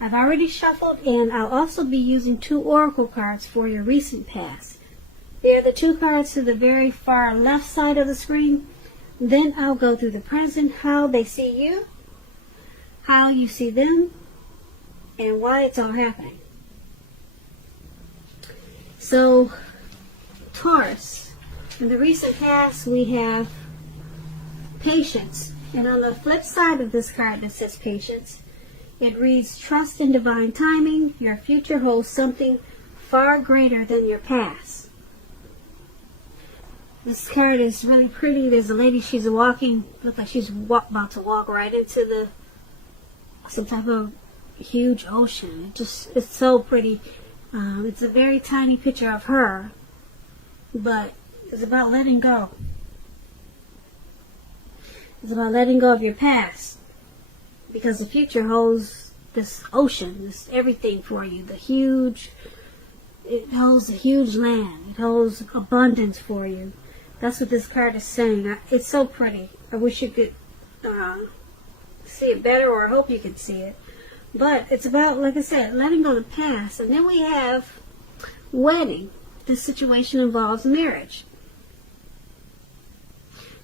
I've already shuffled, and I'll also be using 2 oracle cards for your recent past. They're the 2 cards to the very far left side of the screen. Then I'll go through the present, how they see you, how you see them, and why it's all happening. So, Taurus, in the recent past we have patience. And on the flip side of this card that says patience, it reads, trust in divine timing. Your future holds something far greater than your past. This card is really pretty. There's a lady, she's walking, looks like she's about to walk right into some type of huge ocean. It's so pretty. It's a very tiny picture of her, but it's about letting go. It's about letting go of your past, because the future holds this ocean, this everything for you. It holds a huge land. It holds abundance for you. That's what this card is saying. It's so pretty. I wish you could see it better, or I hope you can see it. But it's about, like I said, letting go of the past. And then we have wedding. This situation involves marriage.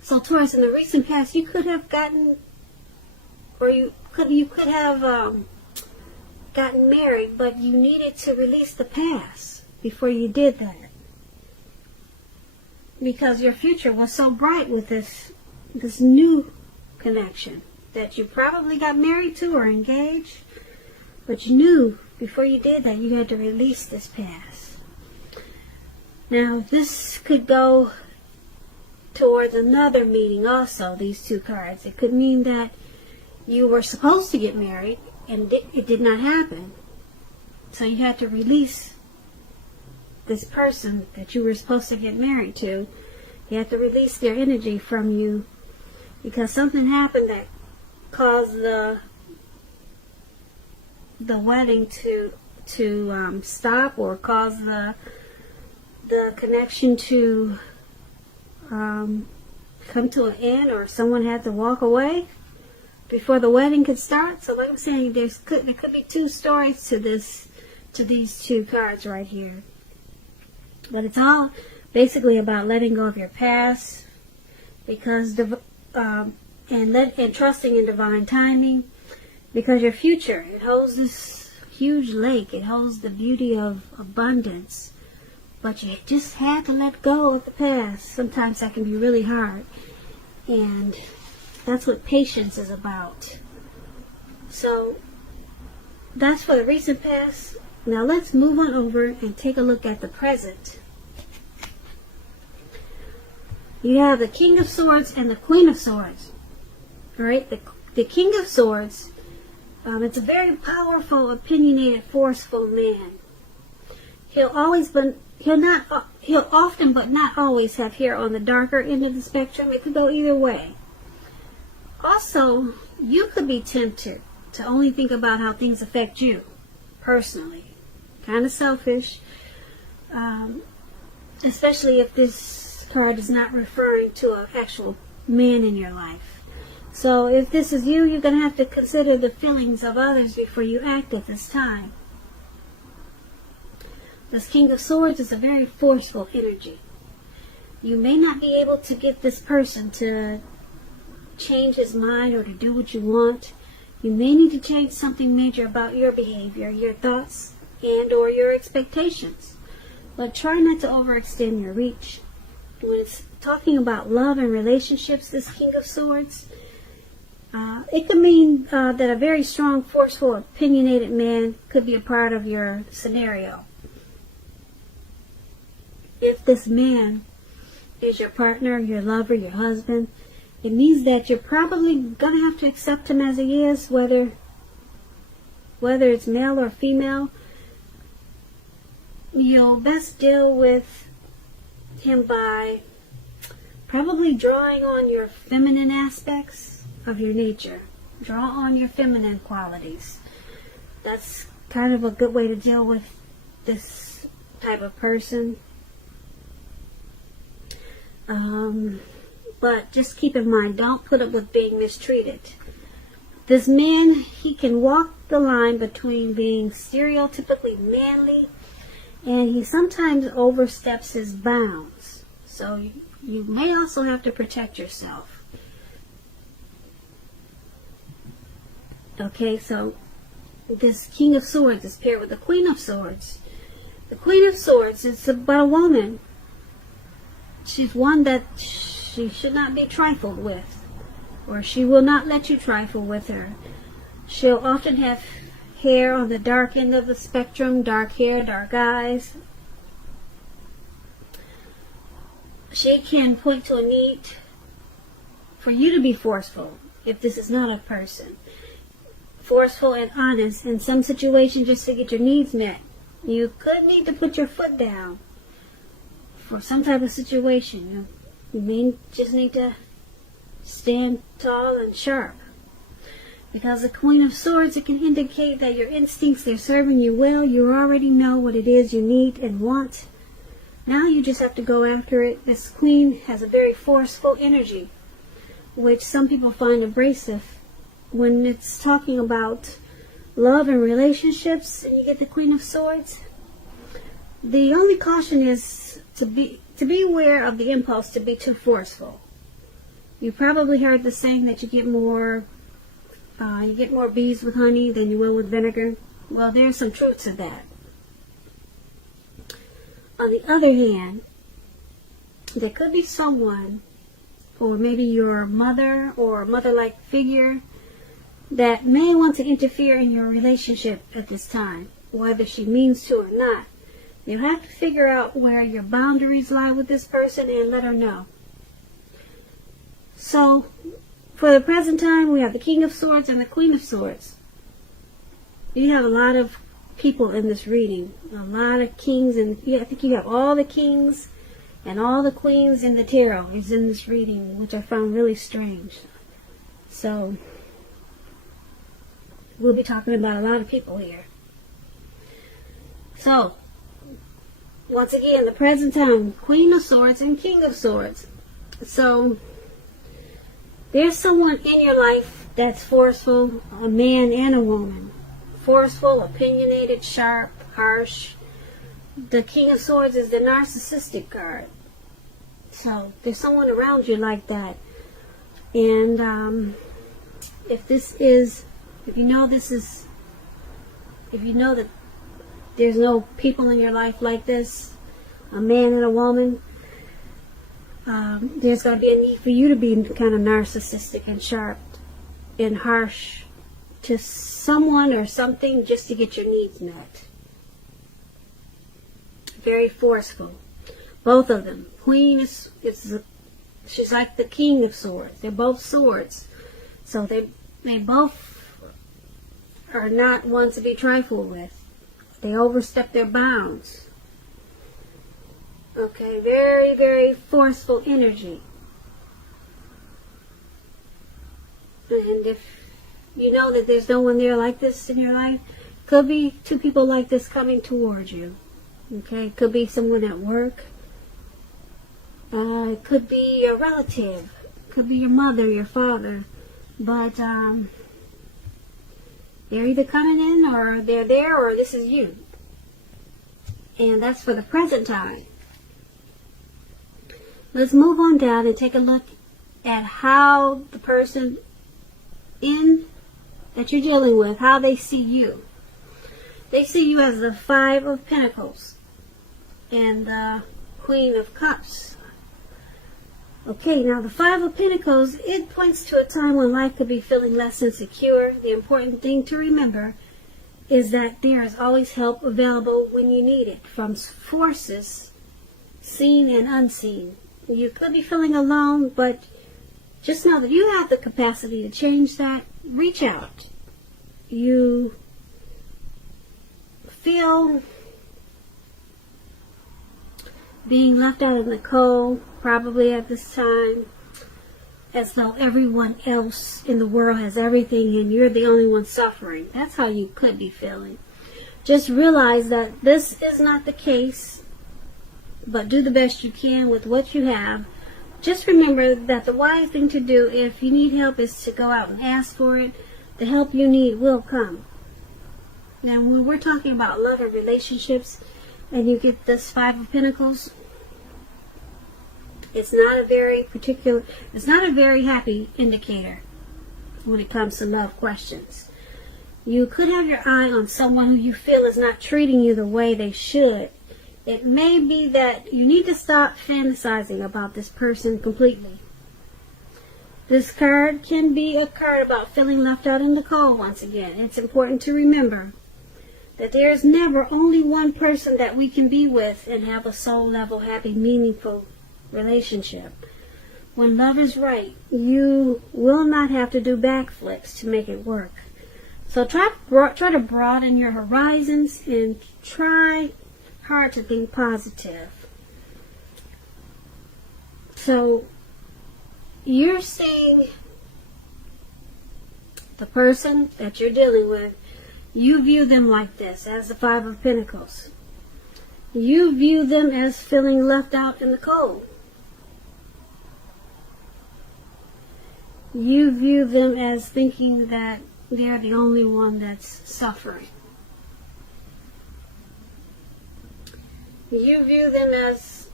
So Taurus, in the recent past, you could have gotten, or you could have gotten married, but you needed to release the past before you did that, because your future was so bright with this new connection that you probably got married to or engaged, but you knew before you did that you had to release this past. Now, this could go towards another meaning also, these 2 cards. It could mean that you were supposed to get married and it did not happen. So you had to release this person that you were supposed to get married to. You had to release their energy from you because something happened that caused the wedding to stop, or caused the connection to come to an end, or someone had to walk away before the wedding could start. So like I'm saying, there could be 2 stories to these 2 cards right here. But it's all basically about letting go of your past, because and trusting in divine timing, because your future, it holds this huge lake. It holds the beauty of abundance. But you just had to let go of the past. Sometimes that can be really hard. And that's what patience is about. So that's for the recent past. Now let's move on over and take a look at the present. You have the King of Swords and the Queen of Swords. Alright, the King of Swords, it's a very powerful, opinionated, forceful man. He'll often but not always have hair on the darker end of the spectrum. It could go either way. Also, you could be tempted to only think about how things affect you personally. Kind of selfish, especially if this card is not referring to an actual man in your life. So if this is you, you're going to have to consider the feelings of others before you act at this time. This King of Swords is a very forceful energy. You may not be able to get this person to change his mind or to do what you want. You may need to change something major about your behavior, your thoughts, and or your expectations. But try not to overextend your reach. When it's talking about love and relationships, this King of Swords, it could mean that a very strong, forceful, opinionated man could be a part of your scenario. If this man is your partner, your lover, your husband, it means that you're probably going to have to accept him as he is, whether it's male or female. You'll best deal with him by probably drawing on your feminine aspects of your nature. Draw on your feminine qualities. That's kind of a good way to deal with this type of person. But just keep in mind, don't put up with being mistreated. This man, he can walk the line between being stereotypically manly, and he sometimes oversteps his bounds. So you may also have to protect yourself. Okay, so this King of Swords is paired with the Queen of Swords. The Queen of Swords is about a woman. She's one that she should not be trifled with, or she will not let you trifle with her. She'll often have hair on the dark end of the spectrum, dark hair, dark eyes. She can point to a need for you to be forceful, if this is not a person. Forceful and honest in some situations just to get your needs met. You could need to put your foot down for some type of situation. You may just need to stand tall and sharp. Because the Queen of Swords, it can indicate that your instincts, they're serving you well. You already know what it is you need and want. Now you just have to go after it. This Queen has a very forceful energy, which some people find abrasive. When it's talking about love and relationships, and you get the Queen of Swords, the only caution is to be aware of the impulse to be too forceful. You probably heard the saying that you get more bees with honey than you will with vinegar. Well, there's some truth to that. On the other hand, there could be someone, or maybe your mother or a mother-like figure, that may want to interfere in your relationship at this time, whether she means to or not. You have to figure out where your boundaries lie with this person and let her know. So, for the present time, we have the King of Swords and the Queen of Swords. You have a lot of people in this reading, a lot of kings, and I think you have all the kings and all the queens in the tarot is in this reading, which I found really strange. So, we'll be talking about a lot of people here. So, once again, the present time, Queen of Swords and King of Swords. So, there's someone in your life that's forceful, a man and a woman. Forceful, opinionated, sharp, harsh. The King of Swords is the narcissistic card. So, there's someone around you like that. And if you know that there's no people in your life like this, a man and a woman, there's going to be a need for you to be kind of narcissistic and sharp and harsh to someone or something just to get your needs met. Very forceful. Both of them. Queen she's like the King of Swords. They're both swords. So they both are not ones to be trifled with. They overstep their bounds. Okay, very, very forceful energy. And if you know that there's no one there like this in your life, could be two people like this coming towards you. Okay, it could be someone at work. It could be a relative. It could be your mother, your father. But they're either coming in, or they're there, or this is you. And that's for the present time. Let's move on down and take a look at how the person that you're dealing with, how they see you. They see you as the Five of Pentacles and the Queen of Cups. Okay, now the Five of Pentacles, it points to a time when life could be feeling less insecure. The important thing to remember is that there is always help available when you need it, from forces seen and unseen. You could be feeling alone, but just know that you have the capacity to change that. Reach out. You feel being left out in the cold, probably at this time, as though everyone else in the world has everything and you're the only one suffering. That's how you could be feeling. Just realize that this is not the case, but do the best you can with what you have. Just remember that the wise thing to do if you need help is to go out and ask for it. the help you need will come. Now, when we're talking about love and relationships, and you get this Five of Pentacles, it's not a very happy indicator when it comes to love questions. You could have your eye on someone who you feel is not treating you the way they should. It may be that you need to stop fantasizing about this person completely. This card can be a card about feeling left out in the cold once again. It's important to remember that there is never only one person that we can be with and have a soul level, happy, meaningful relationship. When love is right, you will not have to do backflips to make it work. So try to broaden your horizons and try hard to think positive. So you're seeing the person that you're dealing with, you view them like this, as the Five of Pentacles. You view them as feeling left out in the cold. You view them as thinking that they're the only one that's suffering. You view them as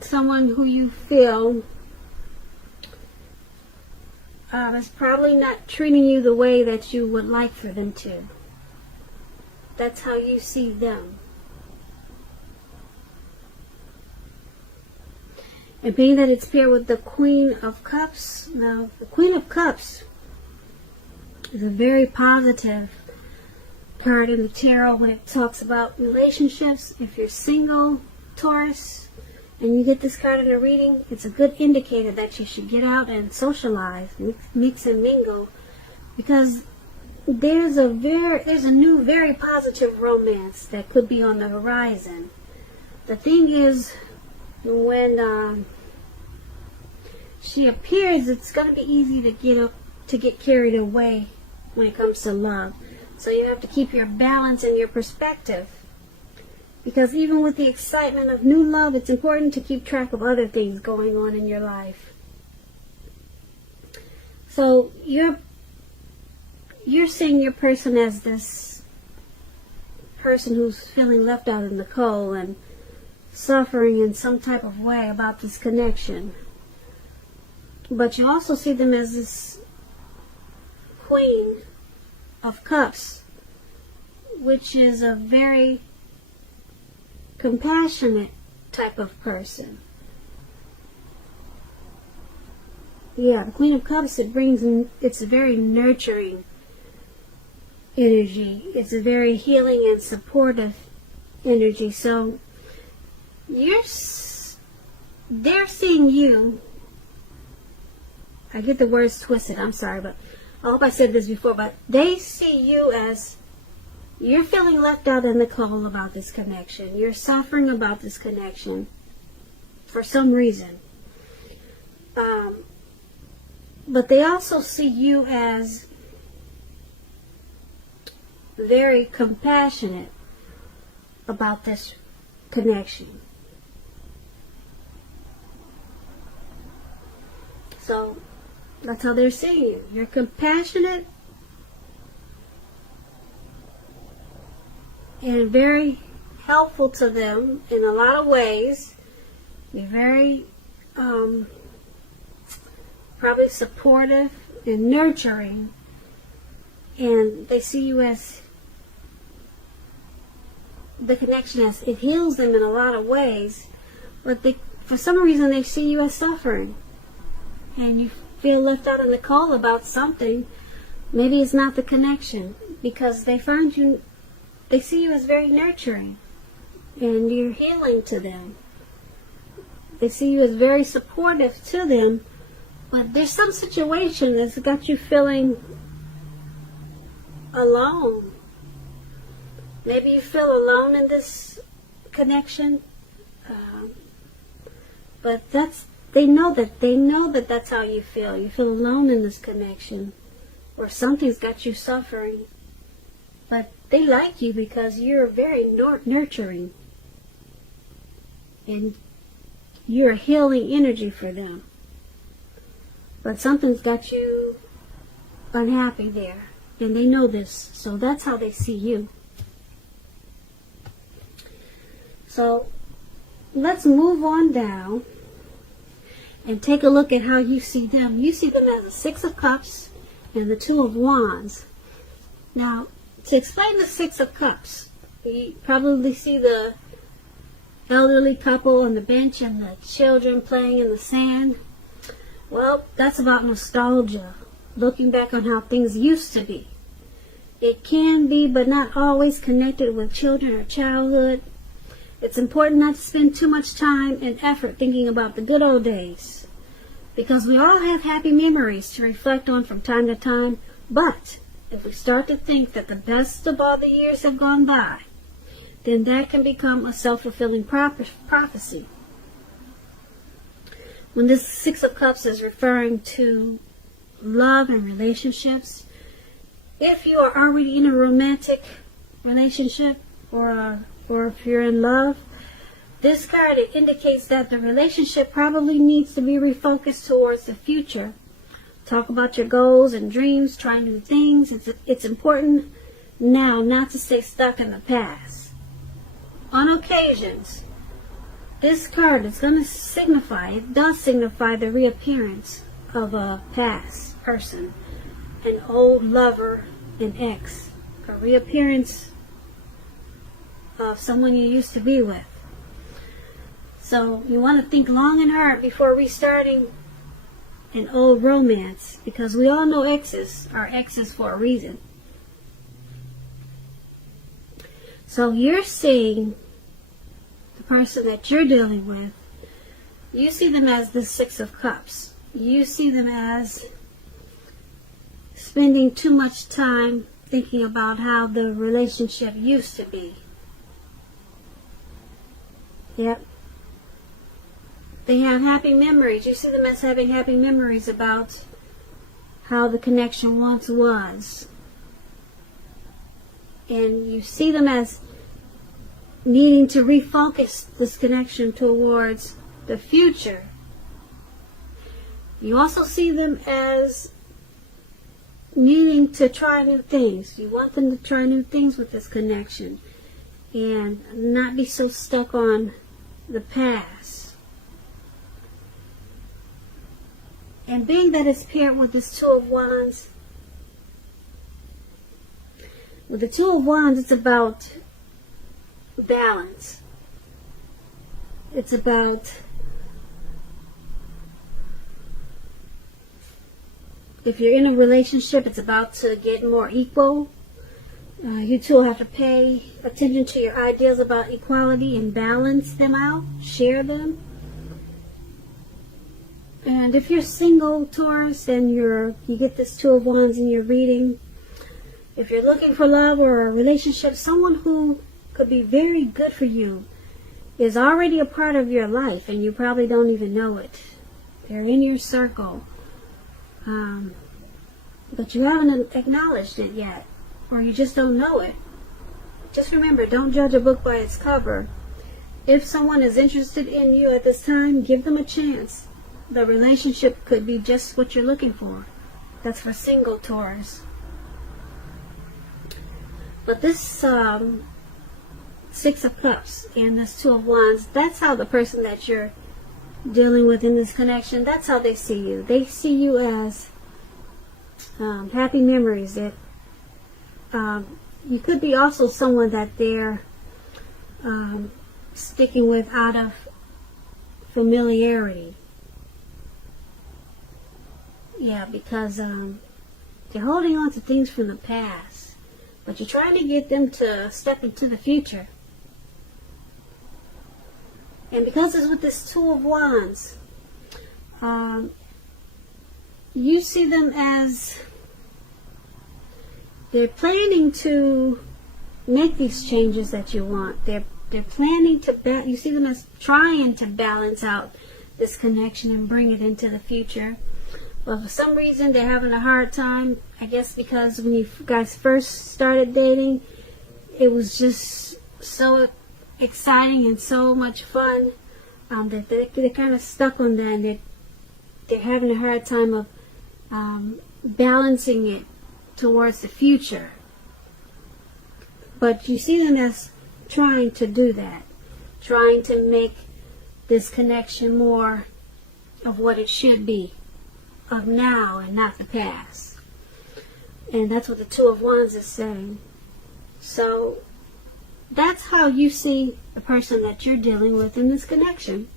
someone who you feel is probably not treating you the way that you would like for them to. That's how you see them. And being that it's paired with the Queen of Cups, now the Queen of Cups is a very positive card in the tarot when it talks about relationships. If you're single, Taurus, and you get this card in a reading, it's a good indicator that you should get out and socialize, mix and mingle, because there's a new, very positive romance that could be on the horizon. The thing is, when she appears, it's going to be easy to get carried away when it comes to love. So you have to keep your balance and your perspective. Because even with the excitement of new love, it's important to keep track of other things going on in your life. So you're seeing your person as this person who's feeling left out in the cold and suffering in some type of way about this connection. But you also see them as this Queen of Cups, which is a very compassionate type of person. Yeah, the Queen of Cups, it's a very nurturing energy. It's a very healing and supportive energy. So they're seeing you. I get the words twisted, I'm sorry, but I hope I said this before, but they see you as you're feeling left out in the cold about this connection. You're suffering about this connection for some reason. But they also see you as very compassionate about this connection. So that's how they're seeing you. You're compassionate and very helpful to them in a lot of ways. You're very probably supportive and nurturing, and they see you as the connection, as it heals them in a lot of ways, but for some reason they see you as suffering, and you feel left out in the cold about something. Maybe it's not the connection, because they see you as very nurturing, and you're healing to them. They see you as very supportive to them, but there's some situation that's got you feeling alone. Maybe you feel alone in this connection, but they know that that's how you feel. You feel alone in this connection, or something's got you suffering. But they like you because you're very nurturing, and you're a healing energy for them. But something's got you unhappy there. And they know this. So that's how they see you. So let's move on down and take a look at how you see them. You see them as the Six of Cups and the Two of Wands. Now, to explain the Six of Cups, you probably see the elderly couple on the bench and the children playing in the sand. Well, that's about nostalgia, looking back on how things used to be. It can be, but not always, connected with children or childhood. It's important not to spend too much time and effort thinking about the good old days, because we all have happy memories to reflect on from time to time. But if we start to think that the best of all the years have gone by, then that can become a self-fulfilling prophecy. When this Six of Cups is referring to love and relationships, if you are already in a romantic relationship or if you're in love, this card indicates that the relationship probably needs to be refocused towards the future. Talk about your goals and dreams, try new things. It's important now not to stay stuck in the past. On occasions, this card is going to signify, it does signify the reappearance of a past person, an old lover, an ex, a reappearance of someone you used to be with. So you want to think long and hard before restarting an old romance, because we all know exes are exes for a reason. So you're seeing the person that you're dealing with, you see them as the Six of Cups. You see them as spending too much time thinking about how the relationship used to be. Yep. They have happy memories. You see them as having happy memories about how the connection once was. And you see them as needing to refocus this connection towards the future. You also see them as needing to try new things. You want them to try new things with this connection and not be so stuck on the past. And being that it's paired with this Two of Wands, with the Two of Wands, it's about balance. It's about, if you're in a relationship, it's about to get more equal. You two will have to pay attention to your ideas about equality and balance them out, share them. And if you're single, Taurus, and you get this Two of Wands in your reading, if you're looking for love or a relationship, someone who could be very good for you is already a part of your life, and you probably don't even know it. They're in your circle, but you haven't acknowledged it yet, or you just don't know it. Just remember, don't judge a book by its cover. If someone is interested in you at this time, give them a chance. The relationship could be just what you're looking for. That's for single Taurus. But this Six of Cups and this Two of Wands, that's how the person that you're dealing with in this connection, that's how they see you. They see you as happy memories. That you could be also someone that they're sticking with out of familiarity. Yeah, because they're holding on to things from the past, but you're trying to get them to step into the future. And because it's with this Two of Wands, you see them as they're planning to make these changes that you want. They're planning to, you see them as trying to balance out this connection and bring it into the future. But for some reason, they're having a hard time. I guess because when you guys first started dating, it was just so exciting and so much fun that they're kind of stuck on that. And they're having a hard time of balancing it towards the future. But you see them as trying to do that, trying to make this connection more of what it should be, of now and not the past. And that's what the Two of Wands is saying. So that's how you see the person that you're dealing with in this connection.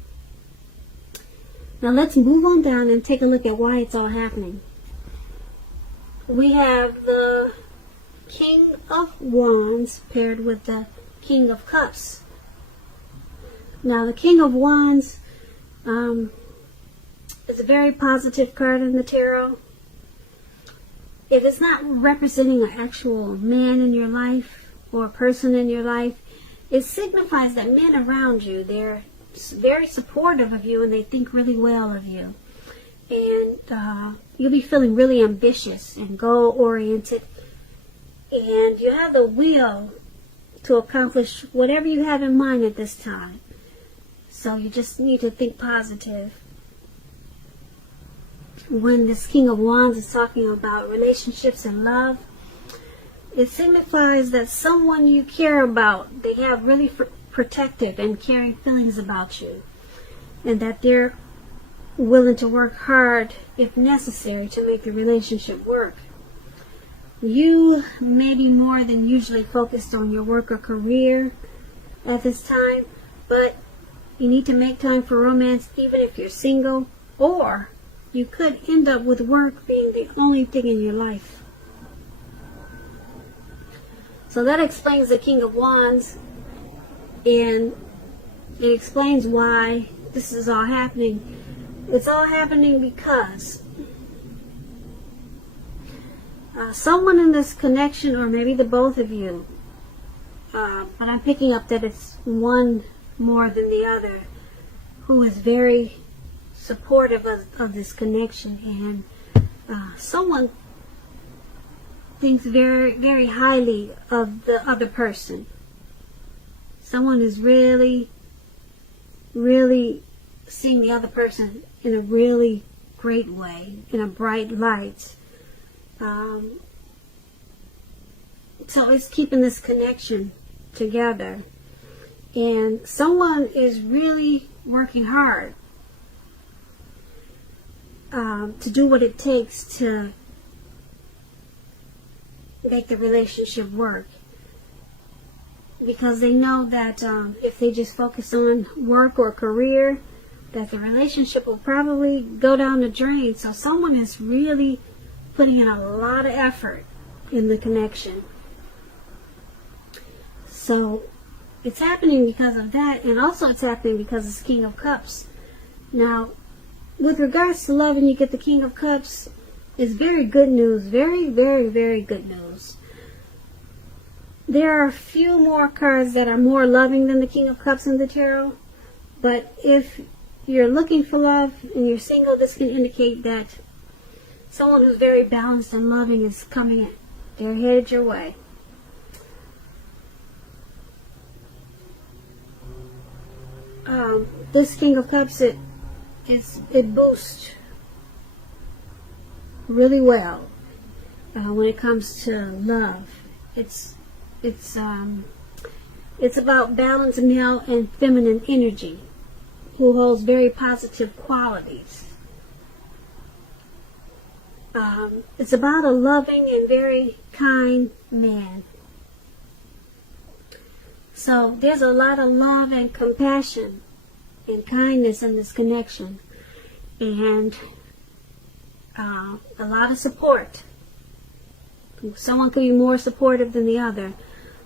Now let's move on down and take a look at why it's all happening. We have the King of Wands paired with the King of Cups. Now the King of Wands is a very positive card in the tarot. If it's not representing an actual man in your life or a person in your life, it signifies that men around you, they're very supportive of you and they think really well of you. And you'll be feeling really ambitious and goal-oriented. And you have the will to accomplish whatever you have in mind at this time. So you just need to think positive. When this King of Wands is talking about relationships and love, it signifies that someone you care about, they have really protective and caring feelings about you, and that they're willing to work hard if necessary to make the relationship work. You may be more than usually focused on your work or career at this time, but you need to make time for romance even if you're single, or you could end up with work being the only thing in your life. So that explains the King of Wands, and it explains why this is all happening. It's all happening because someone in this connection, or maybe the both of you, but I'm picking up that it's one more than the other, who is very supportive of this connection, and someone thinks very, very highly of the other person. Someone is really, really seeing the other person in a really great way, in a bright light. So it's keeping this connection together. And someone is really working hard to do what it takes to make the relationship work. Because they know that if they just focus on work or career, that the relationship will probably go down the drain. So someone is really putting in a lot of effort in the connection. So it's happening because of that, and also it's happening because it's King of Cups. Now, with regards to love, and you get the King of Cups, it's very good news. Very, very, very good news. There are a few more cards that are more loving than the King of Cups in the tarot, but if you're looking for love and you're single, this can indicate that someone who's very balanced and loving is coming. They're headed your way. This King of Cups, it boosts really well when it comes to love. It's about balanced male and feminine energy, who holds very positive qualities. It's about a loving and very kind man. So there's a lot of love and compassion and kindness in this connection, and a lot of support. Someone could be more supportive than the other,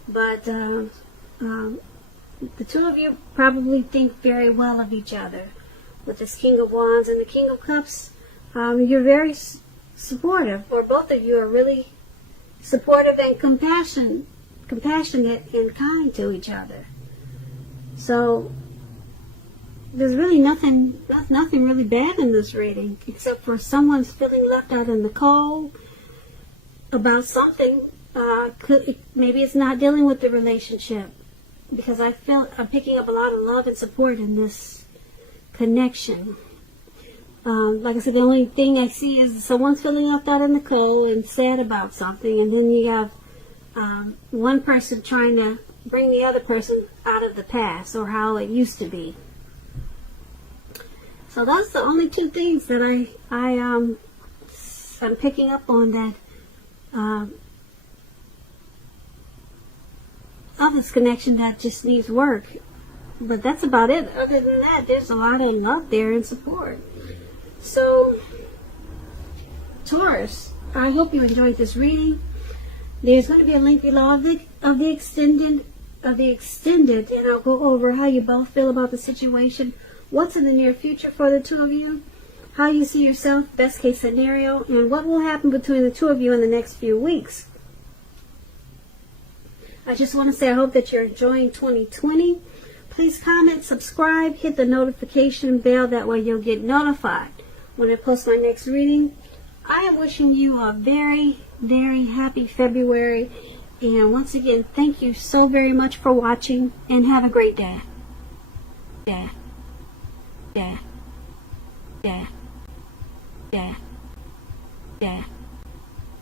but the two of you probably think very well of each other. With this King of Wands and the King of Cups, you're very supportive, or both of you are really supportive and compassionate and kind to each other. So there's really nothing really bad in this reading, except for someone's feeling left out in the cold about something. Maybe it's not dealing with the relationship, because I'm picking up a lot of love and support in this connection. Like I said, the only thing I see is someone's feeling left out in the cold and sad about something, and then you have one person trying to bring the other person out of the past or how it used to be. So that's the only two things that I'm picking up on, that of this connection that just needs work. But that's about it. Other than that, there's a lot of love there and support. So, Taurus, I hope you enjoyed this reading. There's going to be a link below of the extended, and I'll go over how you both feel about the situation, what's in the near future for the two of you, how you see yourself, best case scenario, and what will happen between the two of you in the next few weeks. I just want to say I hope that you're enjoying 2020. Please comment, subscribe, hit the notification bell. That way you'll get notified when I post my next reading. I am wishing you a very, very happy February. And once again, thank you so very much for watching, and have a great day. Yeah. Yeah. Yeah. Yeah. Yeah.